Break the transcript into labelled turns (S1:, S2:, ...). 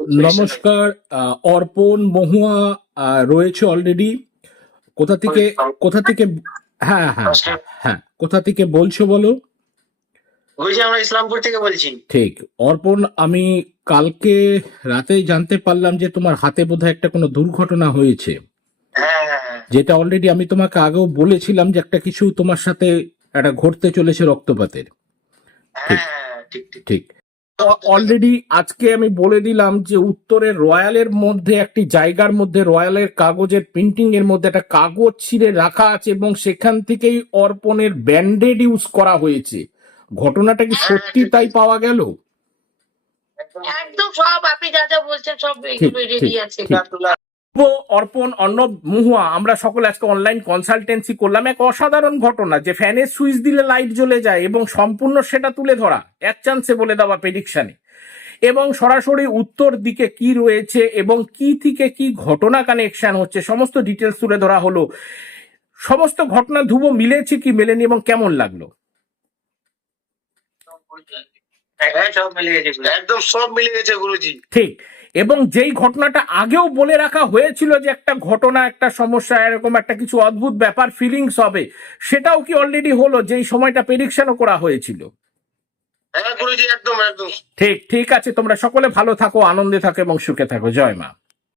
S1: নমস্কার অর্পণ মহুয়া রয়েছে অলরেডি কোথা থেকে কোথা থেকে হ্যাঁ হ্যাঁ হ্যাঁ, হ্যাঁ কোথা থেকে বলছো বলো?
S2: বলছি আমরা ইসলামপুর থেকে বলছি।
S1: ঠিক। অর্পণ আমি কালকে রাতে জানতে পারলাম যে তোমার হাতে বোধহয় একটা কোনো দুর্ঘটনা হয়েছে।
S2: হ্যাঁ হ্যাঁ হ্যাঁ।
S1: যেটা অলরেডি আমি তোমাকে আগেও বলেছিলাম যে একটা কিছু তোমার সাথে একটা ঘটতে চলেছে রক্তপাতের।
S2: ঠিক। ঠিক।
S1: অলরেডি আজকে আমি বলে দিলাম যে উত্তরের রয়্যালের মধ্যে একটি জায়গার মধ্যে রয়্যালের কাগজের প্রিন্টিং এর মধ্যে একটা কাগজ ছিঁড়ে রাখা আছে এবং সেখান থেকেই অর্পণের ব্যান্ডেড ইউজ করা হয়েছে। ঘটনাটা কি সত্যি তাই পাওয়া গেল?
S2: একদম
S3: সব আপনি যা যা বলছেন সব এগুলো রেডি আছে
S1: অর্পণ অর্ণব মুহুয়া আমরা সকলে আজকে অনলাইন কনসালটেন্সি করলাম। এক অসাধারণ ঘটনা যে ফ্যানের সুইচ দিলে লাইট জ্বলে যায় এবং সম্পূর্ণ সেটা তুলে ধরা এক চান্সে বলে দেওয়া প্রেডিকশনে এবং সরাসরি উত্তর দিকে কি রয়েছে এবং কি থেকে কি ঘটনা কানেকশন হচ্ছে সমস্ত ডিটেলস তুলে ধরা হলো। সমস্ত ঘটনা ধ্রুব মিলেছে কি মেলেনি এবং কেমন লাগল?
S4: একদম সব মিলে গেছে গুরুজি।
S1: ঠিক। এবং যেই ঘটনাটা আগেও বলে রাখা হয়েছিল যে একটা ঘটনা একটা সমস্যা এরকম একটা কিছু অদ্ভুত ব্যাপার ফিলিংস হবে সেটাও কি অলরেডি হলো যেই সময়টা প্রেডিকশনও করা হয়েছিল?
S4: হ্যাঁ একদম একদম।
S1: ঠিক ঠিক আছে তোমরা সকলে ভালো থাকো আনন্দে থাকো এবং সুখে থাকো। জয় মা।